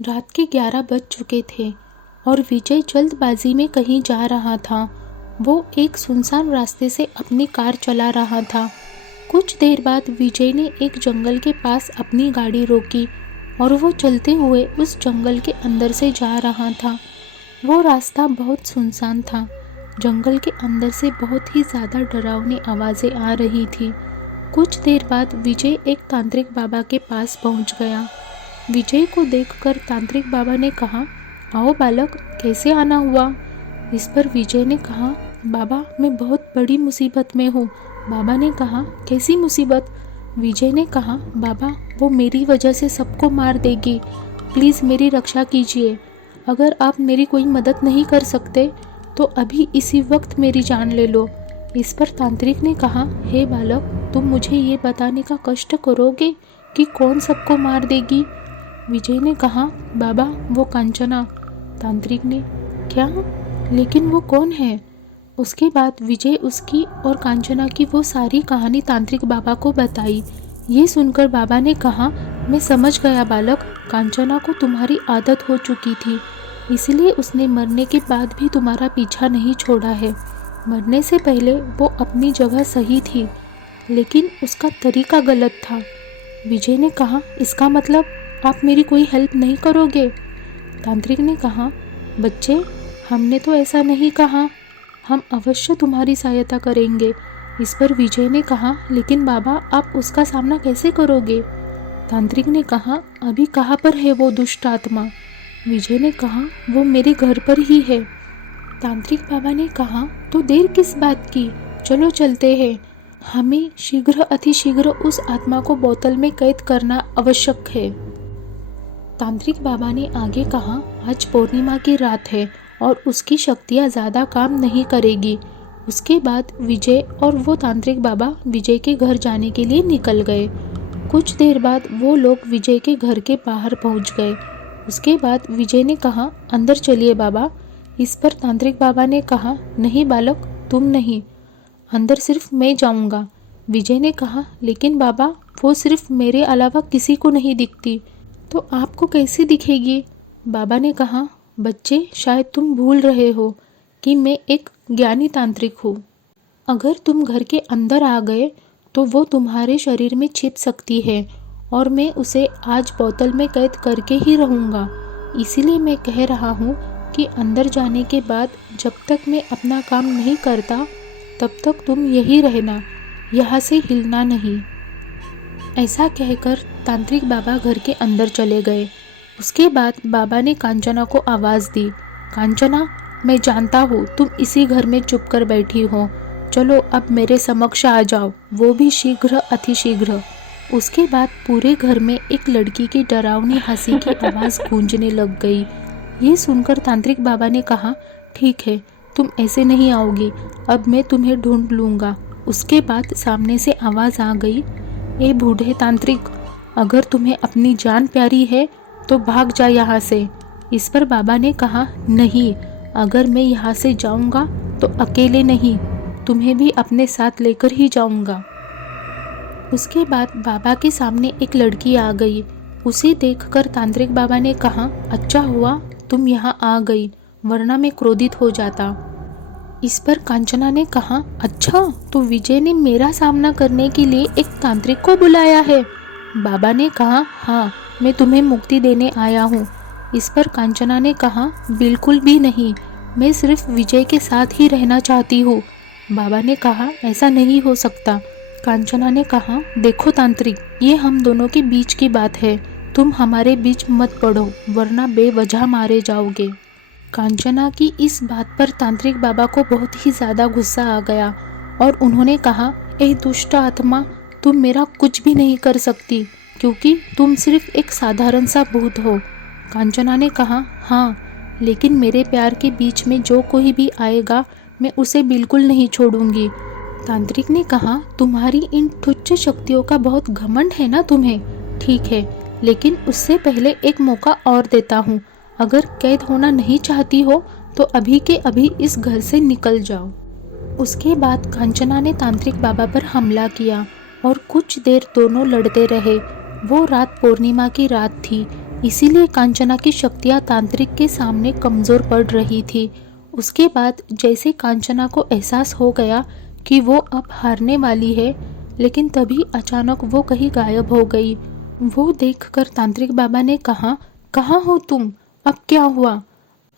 रात के 11 बज चुके थे और विजय जल्दबाजी में कहीं जा रहा था। वो एक सुनसान रास्ते से अपनी कार चला रहा था। कुछ देर बाद विजय ने एक जंगल के पास अपनी गाड़ी रोकी और वो चलते हुए उस जंगल के अंदर से जा रहा था। वो रास्ता बहुत सुनसान था। जंगल के अंदर से बहुत ही ज़्यादा डरावनी आवाज़ें आ रही थी। कुछ देर बाद विजय एक तांत्रिक बाबा के पास पहुंच गया। विजय को देखकर तांत्रिक बाबा ने कहा, आओ बालक, कैसे आना हुआ? इस पर विजय ने कहा, बाबा मैं बहुत बड़ी मुसीबत में हूँ। बाबा ने कहा, कैसी मुसीबत? विजय ने कहा, बाबा वो मेरी वजह से सबको मार देगी, प्लीज़ मेरी रक्षा कीजिए। अगर आप मेरी कोई मदद नहीं कर सकते तो अभी इसी वक्त मेरी जान ले लो। इस पर तांत्रिक ने कहा, हे बालक, तुम मुझे ये बताने का कष्ट करोगे कि कौन सबको मार देगी? विजय ने कहा, बाबा वो कांचना। तांत्रिक ने, क्या? लेकिन वो कौन है? उसके बाद विजय उसकी और कांचना की वो सारी कहानी तांत्रिक बाबा को बताई। ये सुनकर बाबा ने कहा, मैं समझ गया बालक, कांचना को तुम्हारी आदत हो चुकी थी, इसलिए उसने मरने के बाद भी तुम्हारा पीछा नहीं छोड़ा है। मरने से पहले वो अपनी जगह सही थी, लेकिन उसका तरीका गलत था। विजय ने कहा, इसका मतलब आप मेरी कोई हेल्प नहीं करोगे? तांत्रिक ने कहा, बच्चे हमने तो ऐसा नहीं कहा, हम अवश्य तुम्हारी सहायता करेंगे। इस पर विजय ने कहा, लेकिन बाबा आप उसका सामना कैसे करोगे? तांत्रिक ने कहा, अभी कहाँ पर है वो दुष्ट आत्मा? विजय ने कहा, वो मेरे घर पर ही है। तांत्रिक बाबा ने कहा, तो देर किस बात की, चलो चलते हैं। हमें शीघ्र अतिशीघ्र उस आत्मा को बोतल में कैद करना आवश्यक है। तांत्रिक बाबा ने आगे कहा, आज पूर्णिमा की रात है और उसकी शक्तियाँ ज़्यादा काम नहीं करेगी। उसके बाद विजय और वो तांत्रिक बाबा विजय के घर जाने के लिए निकल गए। कुछ देर बाद वो लोग विजय के घर के बाहर पहुंच गए। उसके बाद विजय ने कहा, अंदर चलिए बाबा। इस पर तांत्रिक बाबा ने कहा, नहीं बालक, तुम नहीं, अंदर सिर्फ मैं जाऊंगा। विजय ने कहा, लेकिन बाबा वो सिर्फ मेरे अलावा किसी को नहीं दिखती, तो आपको कैसे दिखेगी? बाबा ने कहा, बच्चे शायद तुम भूल रहे हो कि मैं एक ज्ञानी तांत्रिक हूँ। अगर तुम घर के अंदर आ गए तो वो तुम्हारे शरीर में छिप सकती है और मैं उसे आज बोतल में कैद करके ही रहूँगा। इसीलिए मैं कह रहा हूँ कि अंदर जाने के बाद जब तक मैं अपना काम नहीं करता तब तक तुम यही रहना, यहाँ से हिलना नहीं। ऐसा कहकर तांत्रिक बाबा घर के अंदर चले गए। उसके बाद बाबा ने कांचना को आवाज़ दी, कांचना मैं जानता हूँ तुम इसी घर में चुप कर बैठी हो, चलो अब मेरे समक्ष आ जाओ, वो भी शीघ्र अतिशीघ्र। उसके बाद पूरे घर में एक लड़की की डरावनी हंसी की आवाज़ गूंजने लग गई। ये सुनकर तांत्रिक बाबा ने कहा, ठीक है, तुम ऐसे नहीं आओगी, अब मैं तुम्हें ढूंढ लूँगा। उसके बाद सामने से आवाज़ आ गई, ए बूढ़े तांत्रिक, अगर तुम्हें अपनी जान प्यारी है तो भाग जा यहाँ से। इस पर बाबा ने कहा, नहीं, अगर मैं यहाँ से जाऊँगा तो अकेले नहीं, तुम्हें भी अपने साथ लेकर ही जाऊँगा। उसके बाद बाबा के सामने एक लड़की आ गई। उसे देखकर तांत्रिक बाबा ने कहा, अच्छा हुआ तुम यहाँ आ गई, वरना मैं क्रोधित हो जाता। इस पर कांचना ने कहा, अच्छा तो विजय ने मेरा सामना करने के लिए एक तांत्रिक को बुलाया है? बाबा ने कहा, हाँ, मैं तुम्हें मुक्ति देने आया हूँ। इस पर कांचना ने कहा, बिल्कुल भी नहीं, मैं सिर्फ विजय के साथ ही रहना चाहती हूँ। बाबा ने कहा, ऐसा नहीं हो सकता। कांचना ने कहा, देखो तांत्रिक, ये हम दोनों के बीच की बात है, तुम हमारे बीच मत पड़ो, वरना बेवजह मारे जाओगे। कांचना की इस बात पर तांत्रिक बाबा को बहुत ही ज़्यादा गुस्सा आ गया और उन्होंने कहा, ए दुष्ट आत्मा, तुम मेरा कुछ भी नहीं कर सकती क्योंकि तुम सिर्फ एक साधारण सा भूत हो। कांचना ने कहा, हाँ, लेकिन मेरे प्यार के बीच में जो कोई भी आएगा मैं उसे बिल्कुल नहीं छोड़ूंगी। तांत्रिक ने कहा, तुम्हारी इन तुच्छ शक्तियों का बहुत घमंड है ना तुम्हें? ठीक है, लेकिन उससे पहले एक मौका और देता हूँ। अगर कैद होना नहीं चाहती हो तो अभी के अभी इस घर से निकल जाओ। उसके बाद कांचना ने तांत्रिक बाबा पर हमला किया और कुछ देर दोनों लड़ते रहे। वो रात पूर्णिमा की रात थी। इसीलिए कांचना की शक्तियाँ तांत्रिक के सामने कमज़ोर पड़ रही थी। उसके बाद जैसे कांचना को एहसास हो गया कि वो अब हारने वाली है, लेकिन तभी अचानक वो कहीं गायब हो गई। वो देखकर तांत्रिक बाबा ने कहा, कहाँ हो तुम? अब क्या हुआ?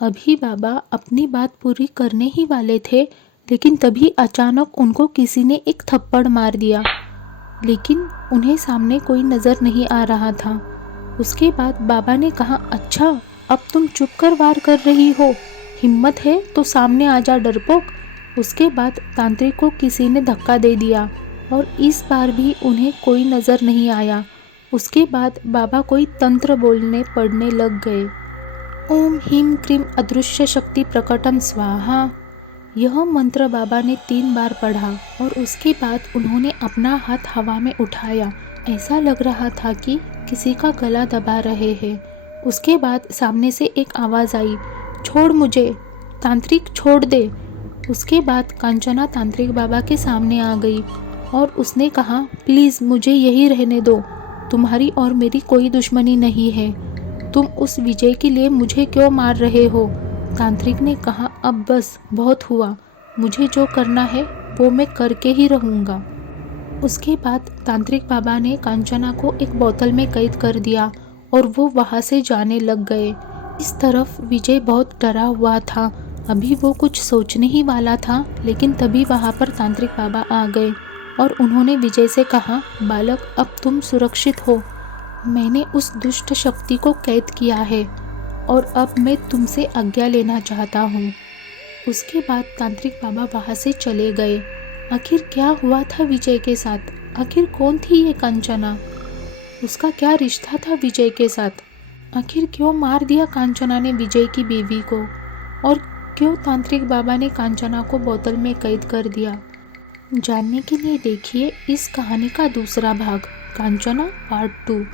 अभी बाबा अपनी बात पूरी करने ही वाले थे, लेकिन तभी अचानक उनको किसी ने एक थप्पड़ मार दिया, लेकिन उन्हें सामने कोई नज़र नहीं आ रहा था। उसके बाद बाबा ने कहा, अच्छा अब तुम चुप कर वार कर रही हो, हिम्मत है तो सामने आ जा डरपोक। उसके बाद तांत्रिक को किसी ने धक्का दे दिया और इस बार भी उन्हें कोई नज़र नहीं आया। उसके बाद बाबा कोई तंत्र बोलने पड़ने लग गए। ओम ह्रीं क्रीं अदृश्य शक्ति प्रकटम स्वाहा। यह मंत्र बाबा ने 3 बार पढ़ा और उसके बाद उन्होंने अपना हाथ हवा में उठाया। ऐसा लग रहा था कि किसी का गला दबा रहे हैं। उसके बाद सामने से एक आवाज़ आई, छोड़ मुझे, तांत्रिक छोड़ दे। उसके बाद कांचना तांत्रिक बाबा के सामने आ गई और उसने कहा, प्लीज़ मुझे यही रहने दो, तुम्हारी और मेरी कोई दुश्मनी नहीं है, तुम उस विजय के लिए मुझे क्यों मार रहे हो? तांत्रिक ने कहा, अब बस बहुत हुआ, मुझे जो करना है वो मैं करके ही रहूँगा। उसके बाद तांत्रिक बाबा ने कांचना को एक बोतल में कैद कर दिया और वो वहाँ से जाने लग गए। इस तरफ विजय बहुत डरा हुआ था। अभी वो कुछ सोचने ही वाला था, लेकिन तभी वहाँ पर तांत्रिक बाबा आ गए और उन्होंने विजय से कहा, बालक अब तुम सुरक्षित हो, मैंने उस दुष्ट शक्ति को कैद किया है और अब मैं तुमसे आज्ञा लेना चाहता हूँ। उसके बाद तांत्रिक बाबा वहाँ से चले गए। आखिर क्या हुआ था विजय के साथ? आखिर कौन थी ये कांचना? उसका क्या रिश्ता था विजय के साथ? आखिर क्यों मार दिया कांचना ने विजय की बीवी को? और क्यों तांत्रिक बाबा ने कांचना को बोतल में कैद कर दिया? जानने के लिए देखिए इस कहानी का दूसरा भाग, कांचना पार्ट 2।